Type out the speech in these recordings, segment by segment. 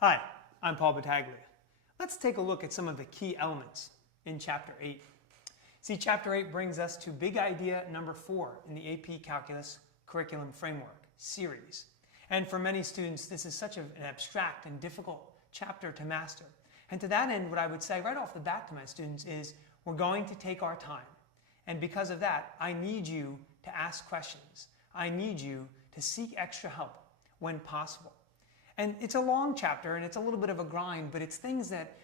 Hi, I'm Paul Battaglia. Let's take a look at some of the key elements in Chapter 8. See, Chapter 8 brings us to big idea number 4 in the AP Calculus Curriculum Framework series. And for many students, this is such an abstract and difficult chapter to master. And to that end, what I would say right off the bat to my students is, we're going to take our time. And because of that, I need you to ask questions. I need you to seek extra help when possible. And it's a long chapter and it's a little bit of a grind, but it's things that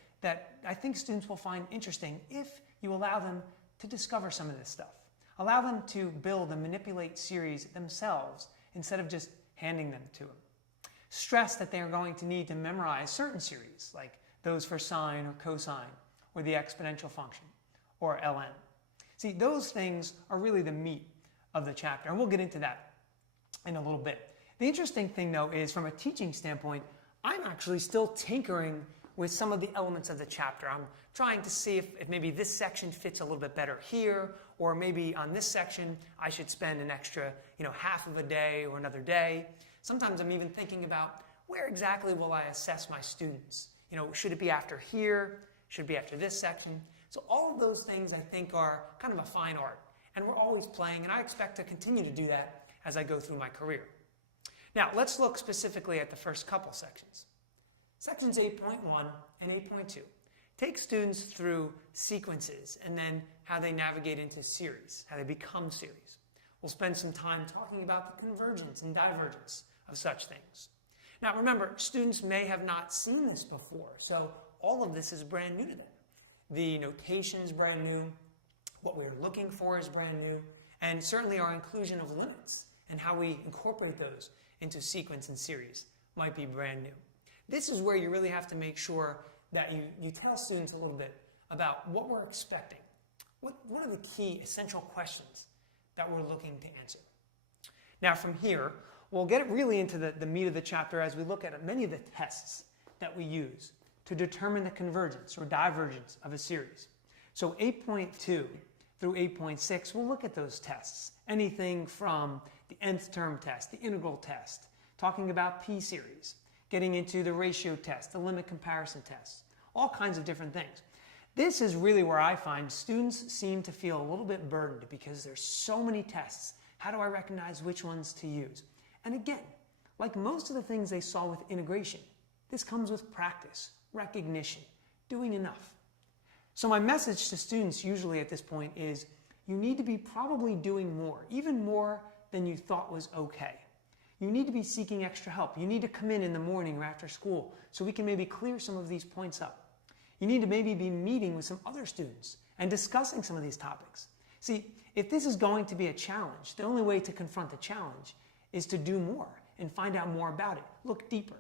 I think students will find interesting if you allow them to discover some of this stuff. Allow them to build and manipulate series themselves instead of just handing them to them. Stress that they are going to need to memorize certain series, like those for sine or cosine, or the exponential function, or ln. See, those things are really the meat of the chapter, and we'll get into that in a little bit. The interesting thing, though, is from a teaching standpoint, I'm actually still tinkering with some of the elements of the chapter. I'm trying to see if maybe this section fits a little bit better here, or maybe on this section I should spend an extra, half of a day or another day. Sometimes I'm even thinking about where exactly will I assess my students? Should it be after here? Should it be after this section? So all of those things I think are kind of a fine art, and we're always playing, and I expect to continue to do that as I go through my career. Now, let's look specifically at the first couple sections. Sections 8.1 and 8.2 take students through sequences and then how they navigate into series, how they become series. We'll spend some time talking about the convergence and divergence of such things. Now, remember, students may have not seen this before, so all of this is brand new to them. The notation is brand new, what we're looking for is brand new, and certainly our inclusion of limits and how we incorporate those into sequence and series might be brand new. This is where you really have to make sure that you tell students a little bit about what we're expecting. What are the key essential questions that we're looking to answer? Now from here, we'll get really into the meat of the chapter as we look at many of the tests that we use to determine the convergence or divergence of a series. So 8.2 through 8.6, we'll look at those tests. Anything from the nth term test, the integral test, talking about p-series, getting into the ratio test, the limit comparison test, all kinds of different things. This is really where I find students seem to feel a little bit burdened because there's so many tests. How do I recognize which ones to use? And again, like most of the things they saw with integration, this comes with practice, recognition, doing enough. So my message to students usually at this point is, you need to be probably doing more, even more than you thought was okay. You need to be seeking extra help. You need to come in the morning or after school so we can maybe clear some of these points up. You need to maybe be meeting with some other students and discussing some of these topics. See, if this is going to be a challenge, the only way to confront the challenge is to do more and find out more about it, look deeper.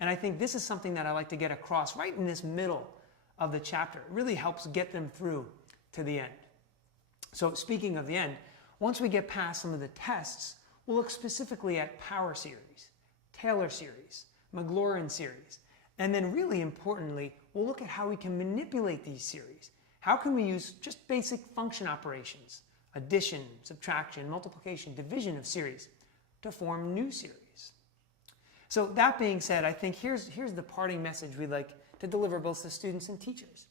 And I think this is something that I like to get across right in this middle of the chapter. It really helps get them through to the end. So speaking of the end, once we get past some of the tests, we'll look specifically at power series, Taylor series, Maclaurin series, and then really importantly, we'll look at how we can manipulate these series. How can we use just basic function operations, addition, subtraction, multiplication, division of series to form new series? So that being said, I think here's the parting message we'd like to deliver both to students and teachers.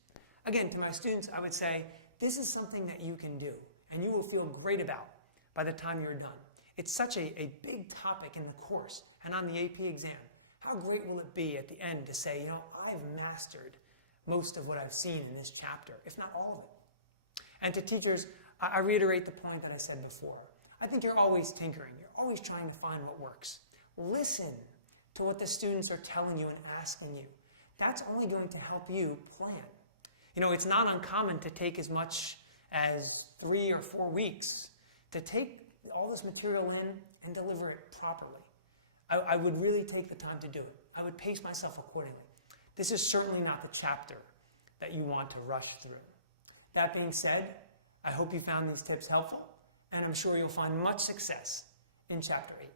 Again, to my students, I would say, this is something that you can do, and you will feel great about by the time you're done. It's such a big topic in the course and on the AP exam. How great will it be at the end to say, I've mastered most of what I've seen in this chapter, if not all of it. And to teachers, I reiterate the point that I said before. I think you're always tinkering. You're always trying to find what works. Listen to what the students are telling you and asking you. That's only going to help you plan. It's not uncommon to take as much as 3 or 4 weeks to take all this material in and deliver it properly. I would really take the time to do it. I would pace myself accordingly. This is certainly not the chapter that you want to rush through. That being said, I hope you found these tips helpful, and I'm sure you'll find much success in Chapter 8.